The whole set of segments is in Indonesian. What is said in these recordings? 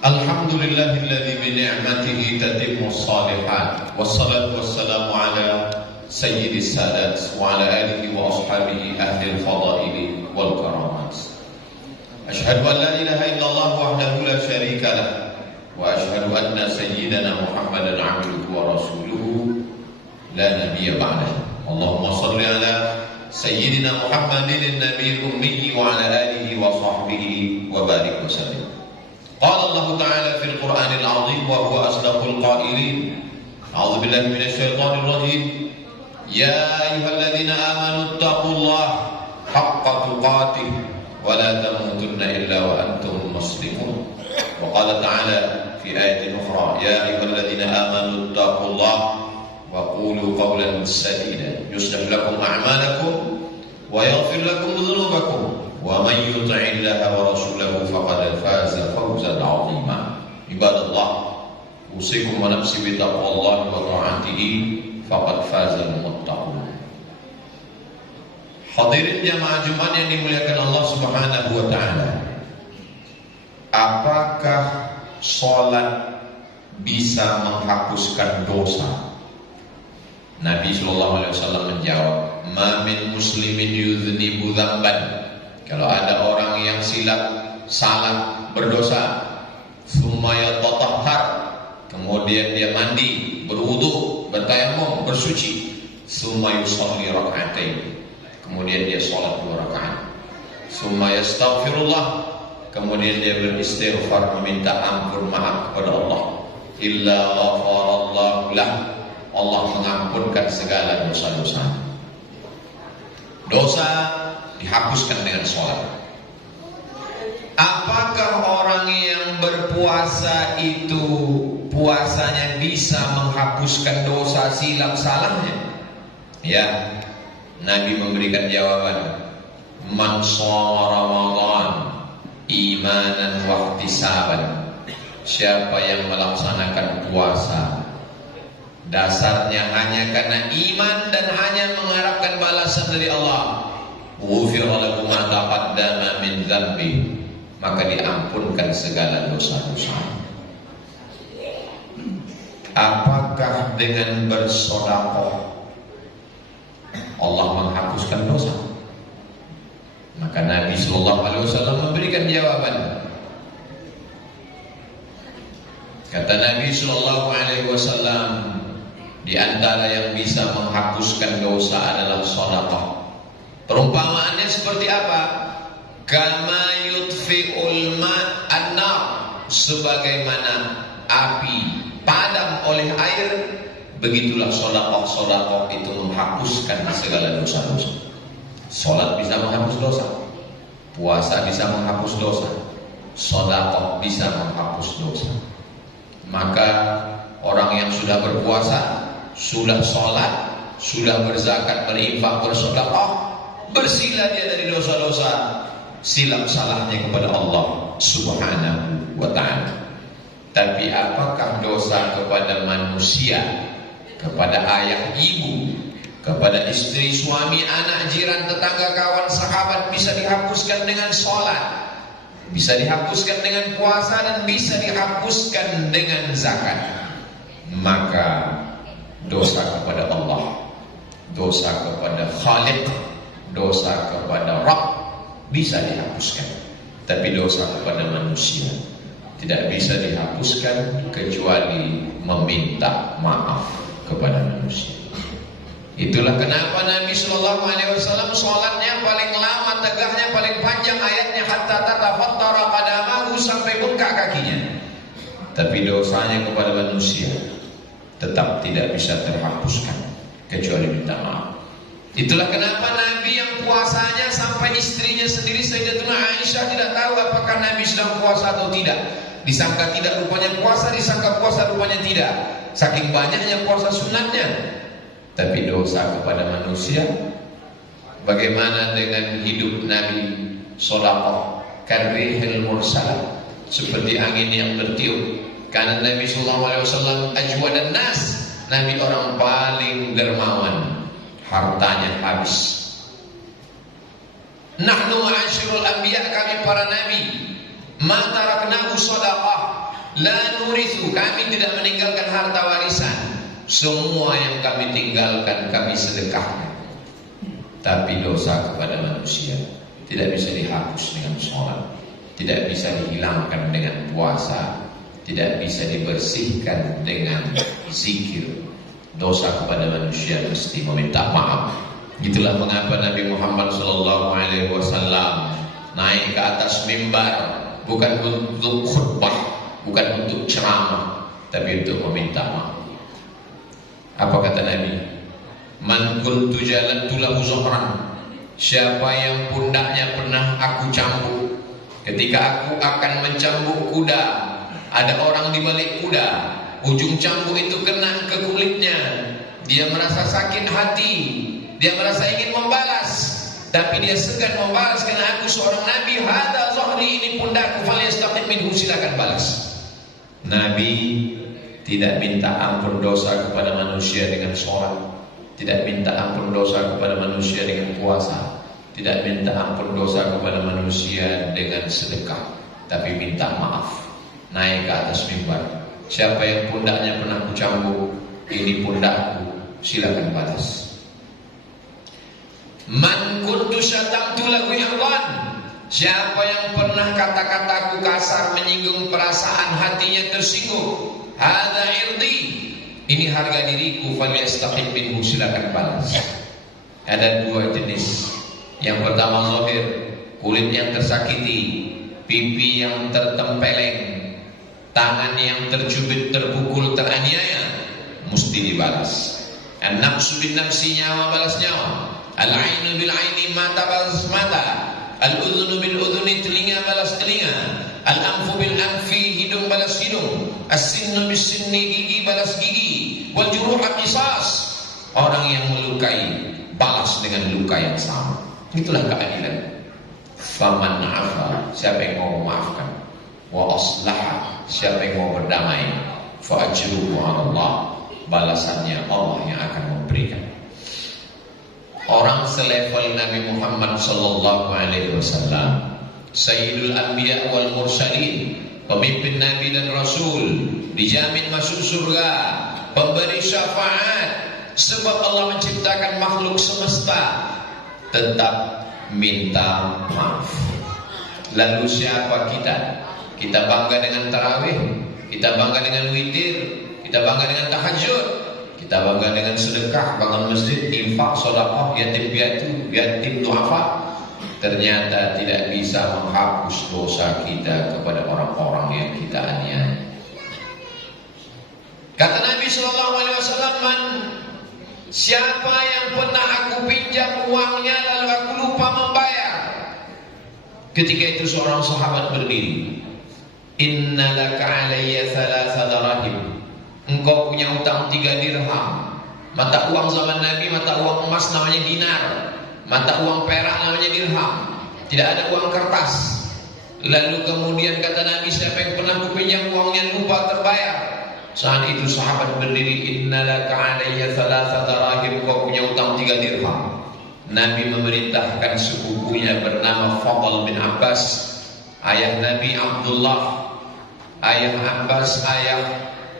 Alhamdulillahilladzi bi ni'matihi tatimmu shalihat. Wassalatu wassalamu ala sayyidis sadat wa ala alihi wa ashabihi ahli al-fadaili wal karamat. Ashhadu an la ilaha illallah wahdahu la syarika lah wa ashhadu anna sayyidana Muhammadan 'abduhu wa rasuluhu la nabiyya ba'dahu. Allahumma shalli ala sayyidina Muhammadin an-nabiyil ummi wa ala alihi wa sahbihi wa barik wa sallim. Qala Allah Ta'ala fil Qur'anil 'azim wa huwa asdaqul qailin. A'udzu billahi minasy syaithanir rajim. Ya ayyuhalladzina amanu taqullaha haqqa tuqatih wa la tamutunna illa wa antum muslimun. Wa qala ta'ala fi ayatin ukhra, ya ayyuhalladzina amanu taqullaha wa qulu qawlan sadida yuslih lakum a'malakum wa yaghfir lakum dhunubakum wa man yuti'illaha wa rasulahu faqad faza fawzan 'azima. Ibadallah, usikum wa nafsi bi taqwallahi wa ta'atihi faqad fazal muttaqun. Hadirin jamaah Jumat yang dimuliakan Allah Subhanahu wa taala. Apakah salat bisa menghapuskan dosa? Nabi sallallahu alaihi wasallam menjawab, "Ma min muslimin yudhnibu dzamban." Kalau ada orang yang salah, berdosa, summa yatatahhar, kemudian dia mandi, berwudu, bertayamum, bersuci, summa yusalli rak'atain, kemudian dia salat 2 rakaat, summa yastaghfirullah, kemudian dia beristighfar, meminta ampun, maaf kepada Allah, illa ghafarallahu lah, Allah mengampunkan segala dosa-dosa. Dosa dihapuskan dengan sholat. Apakah orang yang berpuasa itu puasanya bisa menghapuskan dosa silap salahnya? Ya, Nabi memberikan jawaban, man shoma Ramadan imanan wa ihtisaban. Siapa yang melaksanakan puasa dasarnya hanya karena iman dan hanya mengharapkan balasan dari Allah, ghufira lahu ma taqaddama min dzambi, maka diampunkan segala dosa-dosa. Apakah dengan bersedekah Allah menghapuskan dosa? Maka Nabi sallallahu alaihi wasallam memberikan jawaban. Kata Nabi sallallahu alaihi wasallam, di antara yang bisa menghapuskan dosa adalah sedekah. Perumpamaannya seperti apa? Kama yutfi'ul ma'an-nar, sebagaimana api padam oleh air, begitulah sedekah itu menghapuskan segala dosa-dosa. Salat bisa menghapus dosa, puasa bisa menghapus dosa, sedekah bisa menghapus dosa. Maka orang yang sudah berpuasa, sudah sholat, sudah berzakat, berinfak, bersedekah, bersihlah dia dari dosa-dosa silap salahnya kepada Allah Subhanahu wa ta'ala. Tapi apakah dosa kepada manusia, kepada ayah ibu, kepada istri, suami, anak, jiran, tetangga, kawan, sahabat bisa dihapuskan dengan sholat, bisa dihapuskan dengan puasa, dan bisa dihapuskan dengan zakat? Maka dosa kepada Allah, dosa kepada Khaliq, dosa kepada Rabb bisa dihapuskan. Tapi dosa kepada manusia tidak bisa dihapuskan kecuali meminta maaf kepada manusia. Itulah kenapa Nabi sallallahu alaihi wasallam salatnya paling lama, tegaknya paling panjang ayatnya, hatta tatafattara qadamahu, sampai bengkak kakinya. Tapi dosanya kepada manusia tetap tidak bisa terhapuskan kecuali minta maaf. Itulah kenapa Nabi yang puasanya sampai istrinya sendiri Sayyidatuna Aisyah tidak tahu apakah Nabi sedang puasa atau tidak. Disangka tidak, rupanya puasa, disangka puasa, rupanya tidak. Saking banyaknya puasa sunatnya. Tapi dosa kepada manusia, bagaimana dengan hidup Nabi? Sedekah karihil mursal, seperti angin yang tertiup. Karena Nabi sallallahu alaihi wasallam ajwadan nas, Nabi orang paling dermawan, hartanya habis. Nahnu ma'asyiral anbiya, kami para nabi, ma taraknahu shadaqah, La nurithu, kami tidak meninggalkan harta warisan. Semua yang kami tinggalkan kami sedekahkan. Tapi dosa kepada manusia tidak bisa dihapus dengan sholat, tidak bisa dihilangkan dengan puasa, tidak bisa dibersihkan dengan zikir. Dosa kepada manusia mesti meminta maaf. Itulah mengapa Nabi Muhammad SAW naik ke atas mimbar, bukan untuk khutbah, bukan untuk ceramah, tapi untuk meminta maaf. Apa kata Nabi? Man kuntu jalantu lahu zuhran, siapa yang pundaknya pernah aku cambuk, ketika aku akan mencambuk kuda, ada orang di balik kuda, ujung cambuk itu kena ke kulitnya, dia merasa sakit hati, dia merasa ingin membalas, tapi dia segan membalas karena aku seorang nabi. Hadza zuhri, ini pundakku, falyastaqim minhu, silakan balas. Nabi tidak minta ampun dosa kepada manusia dengan sholat, tidak minta ampun dosa kepada manusia dengan puasa, tidak minta ampun dosa kepada manusia dengan sedekah, tapi minta maaf. Naik ke atas mimbar, siapa yang pundaknya pernah kucambuk, ini pundakku, silakan balas. Man kuntu syatamtu lahu irdan, siapa yang pernah kata-kataku kasar menyinggung perasaan hatinya tersinggung, hadza irdi, ini harga diriku, falyastaqim minhu, silakan balas. Ada dua jenis. Yang pertama zahir, kulit yang tersakiti, pipi yang tertempeleng, tangan yang tercubit, terpukul, teraniaya, mesti dibalas. An-nafsu bin nafsi, nyawa balas nyawa. Al-ainu bil aini, mata balas mata. Al-udhunu bil udhuni, telinga balas telinga. Al-anfu bil anfi, hidung balas hidung. As-sinnu bis sinni, gigi balas gigi. Wal juruha qisas, orang yang melukai balas dengan luka yang sama. Itulah keadilan. Faman afa, siapa yang mau memaafkan, wa aslaha, siapa yang mau berdamai, fa ajruhu 'ala Allah, balasannya Allah yang akan memberikan. Orang selevel Nabi Muhammad sallallahu alaihi wasallam, Sayyidul Anbiya wal Mursalin, pemimpin Nabi dan Rasul, dijamin masuk surga, pemberi syafaat, sebab Allah menciptakan makhluk semesta, tetap minta maaf. Lalu siapa kita? Kita bangga dengan tarawih, kita bangga dengan witir, kita bangga dengan tahajud, kita bangga dengan sedekah, bangun masjid, infak, sedekah, yatim piatu, yatim duafa. Ternyata tidak bisa menghapus dosa kita kepada orang-orang yang kita aniaya. Kata Nabi SAW, siapa yang pernah aku pinjam uangnya lalu aku lupa membayar. Ketika itu seorang sahabat berdiri, inna laka alayya thalatha darahim, engkau punya utang 3 dirham. Mata uang zaman Nabi, mata uang emas namanya dinar, mata uang perak namanya dirham, tidak ada uang kertas. Lalu kemudian kata Nabi, siapa yang pernah aku pinjam uangnya lupa terbayar. Saat itu sahabat berdiri, inna laka alayya thalatha darahim, kau punya utang 3 dirham. Nabi memerintahkan sepupunya bernama Fadl bin Abbas, ayah Nabi Abdullah, ayah Abbas, ayah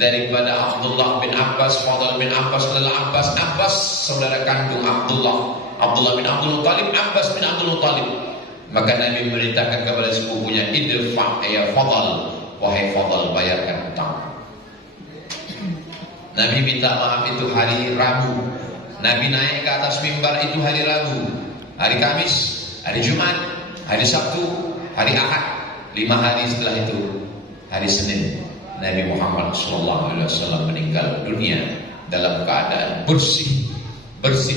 daripada Abdullah bin Abbas, Fadl bin Abbas adalah Abbas saudara kandung Abdullah, Abdullah bin Abdul Muttalib, Abbas bin Abdul Muttalib. Maka Nabi memerintahkan kepada sepupunya, idfa ya Fadl, wahai Fadl, bayarkan utang. Nabi minta maaf itu hari Rabu. Nabi naik ke atas mimbar itu hari Rabu, hari Kamis, hari Jumat, hari Sabtu, hari Ahad. 5 hari setelah itu, hari Senin, Nabi Muhammad SAW meninggal dunia dalam keadaan bersih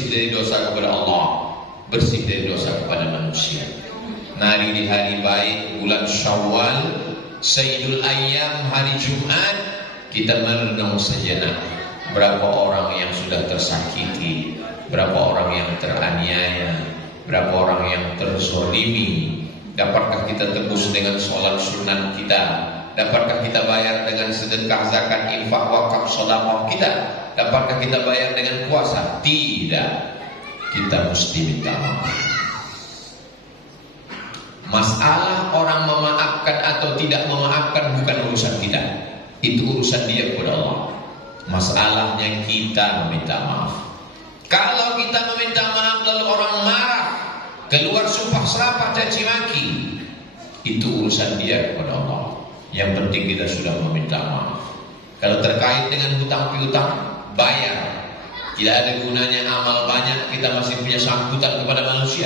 dari dosa kepada Allah, bersih dari dosa kepada manusia. Nari di hari baik bulan Syawal, Sayyidul Ayyam, hari Jumat, kita merenung sejenak. Berapa orang yang sudah tersakiti, berapa orang yang teraniaya, berapa orang yang terzolimi. Dapatkah kita tebus dengan sholat sunat kita? Dapatkah kita bayar dengan sedekah, zakat, infak, wakaf, sedekah kita? Dapatkah kita bayar dengan puasa? Tidak. Kita mesti minta maaf. Masalah orang memaafkan atau tidak memaafkan bukan urusan kita. Itu urusan dia kepada Allah. Masalahnya kita meminta maaf. Kalau kita meminta maaf lalu orang marah, keluar sumpah serapah caci maki, itu urusan dia kepada Allah. Yang penting kita sudah meminta maaf. Kalau terkait dengan hutang piutang, bayar. Tidak ada gunanya amal banyak, kita masih punya sangkutan kepada manusia.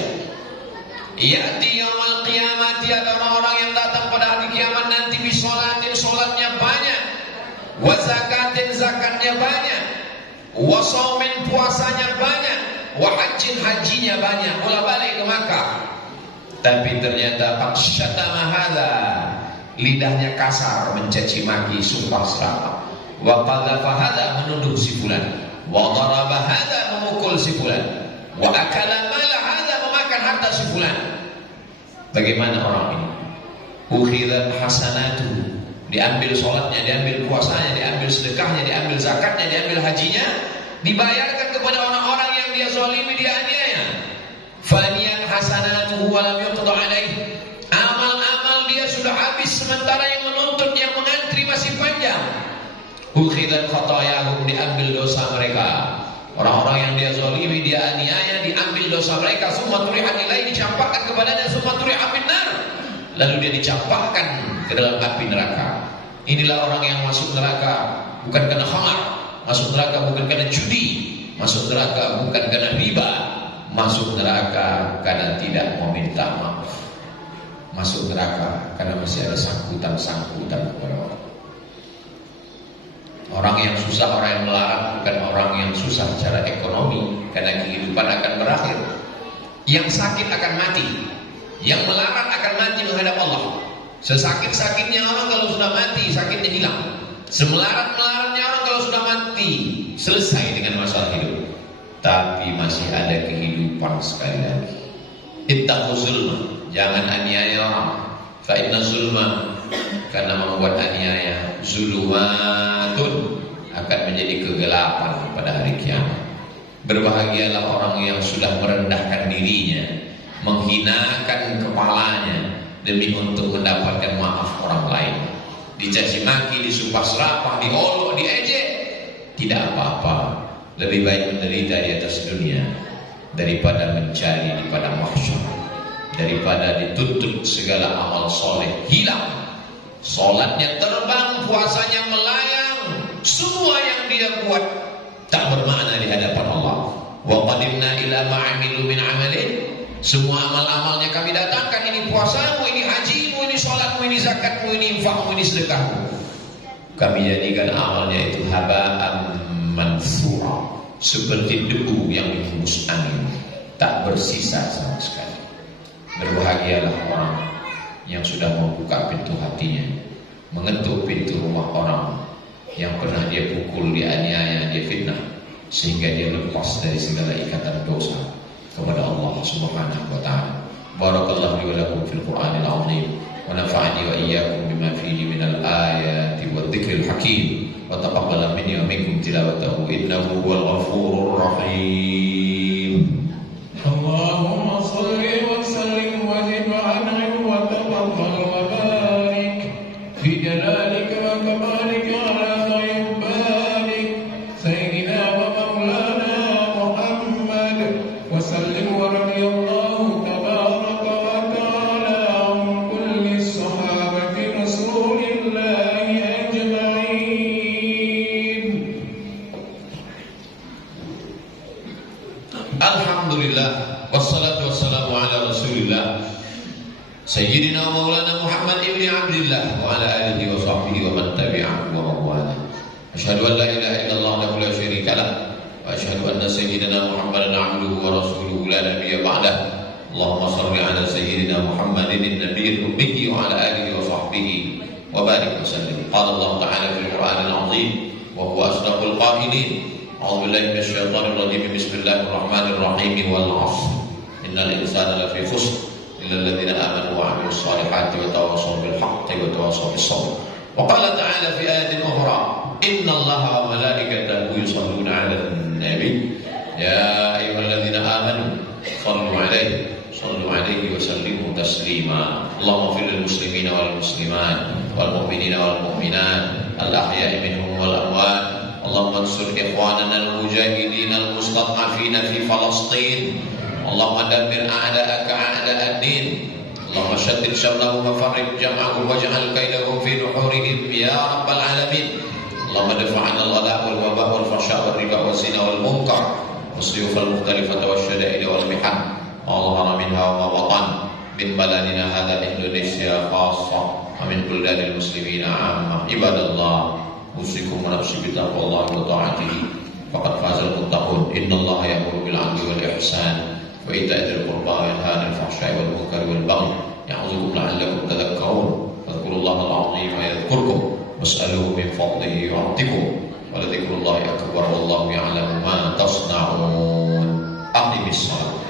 Ya'ti yaumul qiyamati, ada orang-orang yang datang pada hari kiamat nanti bisolatin, solatnya banyak, wa zakatin, zakatnya banyak, wa saumin, puasanya banyak, wa hajjin, hajinya banyak, bola balik ke Makkah. Tapi ternyata faqsyatama hadza, lidahnya kasar, mencaci maki, sumpah serapah. Wa qadhafa hadza, menuduh si fulan. Wa daraba hadza, memukul si fulan. Wa akala mala hadza, memakan harta si fulan. Bagaimana orang ini? Ukhidat hasanatu, diambil sholatnya, diambil puasanya, diambil sedekahnya, diambil zakatnya, diambil hajinya, dibayarkan kepada orang-orang yang dia zalimi, dia aniaya. Faniyat hasanatuhu wa lam yuqda alaihi, amal-amal dia sudah habis, sementara yang menuntut, yang mengantri masih panjang. Ukhidat khatayahum, diambil dosa mereka. Orang-orang yang dia zalimi, dia aniaya, diambil dosa mereka. Summa turihat ilaihi, dicampakkan kepadanya. Summa turihat finnar, lalu dia dicampakkan ke dalam api neraka. Inilah orang yang masuk neraka bukan karena khamar, masuk neraka bukan karena judi, masuk neraka bukan karena riba, masuk neraka karena tidak meminta maaf, masuk neraka karena masih ada sangkutan kepada orang. Orang yang susah, orang yang melarang, bukan orang yang susah secara ekonomi, karena kehidupan akan berakhir. Yang sakit akan mati, yang melarang akan mati menghadap Allah. Sesakit-sakitnya orang kalau sudah mati, sakitnya hilang. Semelarat-melaratnya orang kalau sudah mati, selesai dengan masalah hidup. Tapi masih ada kehidupan sekali lagi. Ittaqu zulma, jangan aniaya orang. Fa inna zulma, karena membuat aniaya, zulumatun, akan menjadi kegelapan pada hari kiamat. Berbahagialah orang yang sudah merendahkan dirinya, menghinakan kepalanya demi untuk mendapatkan maaf orang lain. Dicaci maki, disumpah serapah, diolok, diejek, tidak apa-apa. Lebih baik menderita di atas dunia daripada mencari di padang mahsyar, daripada dituntut segala amal soleh hilang, solatnya terbang, puasanya melayang, semua yang dia buat tak bermakna di hadapan Allah. Wa qadimna ila ma'amilu min amalin, semua amal-amalnya kami datangkan, ini puasamu, ini hajimu, ini solatmu, ini zakatmu, ini infakmu, ini sedekahmu. Kami jadikan amalnya itu haba'an mansura, seperti debu yang dihembus angin, tak bersisa sama sekali. Berbahagialah orang yang sudah membuka pintu hatinya, mengetuk pintu rumah orang yang pernah dia pukul, dia aniaya, dia fitnah, sehingga dia lepas dari segala ikatan dosa kepada Allah Subhanahu wa taala. Barakallahu li wa lakum fil Qur'anil 'azim wa nafa'ani wa iyyakum bima fihi minal ayati wadh-dhikril hakim wa taqabbala minni wa minkum tilawatahu innahu huwal ghafurur rahim. Allahumma shalli wa sallim wa zid wa an'im wa tafaddal wa barik fi jalalika wa kamalika ala khayri barik sayyidina wa maulana Muhammad wa sallim wa radiyallahu tabaraka wa ta'ala an kulli sahabati rasulillahi ajma'in. Alhamdulillah, wassalatu wassalamu ala rasulillah Sayyidina Maulana Muhammad ibn Abdillah wa ala alihi wa sahbihi wa man tabi'ahu wa mawala. Asyhadu an la ilaha illallah wa la syarika lah, wa asyhadu anna sayyidina Muhammadan abduhu wa rasuluhu la nabiyya ba'dah. Allahumma shalli ala sayyidina Muhammadin an-nabiyil ummi wa ala alihi wa sahbihi wa barik wa sallim. Qala Allah ta'ala fil Qur'anil 'azim wa huwa asdaqul qailin. A'udzu billahi minasy syaithanir rajim. Bismillahirrahmanirrahim. Wal 'ashr innal insana lafi khusr illal ladzina amanu wa 'amilus shalihati wa tawassaw bil haqqi wa tawassaw bis sabr. Wa qala ta'ala fi ayatin ukhra, innallaha wa malaikatahu yusholluna 'alan nabi ya ayyuhalladzina amanu sallu 'alaihi wa sallimu تسليما. اللهم اغفر للمسلمين والمسلمات والمؤمنين والمؤمنات الأحياء منهم والأموات. اللهم انصر إخواننا المجاهدين المستضعفين في فلسطين. اللهم دمر أعداءك أعداء الدين. اللهم شتت شملهم وفرق جمعهم واجعل كيدهم في نحورهم يا رب العالمين. اللهم ادفع عنا الغلاء والوباء والفحشاء والربا والزنا والمنكر والسيوف المختلفة والشدائد والمحن ما ظهر منها وما بطن من بلدنا هذا إندونيسيا خاصة ومن بلدان المسلمين عامة. عباد الله أوصيكم ونفسي بتقوى الله وطاعته فقد فاز المتقون. إن الله يأمر بالعدل والإحسان وإيتاء ذي القربى وينهى عن الفحشاء والمنكر والبغي يعظكم لعلكم تذكرون. فاذكروا الله العظيم يذكركم واسألوه من فضله يعطكم ولذكر الله أكبر والله يعلم ما تصنعون. أقم الصلاة.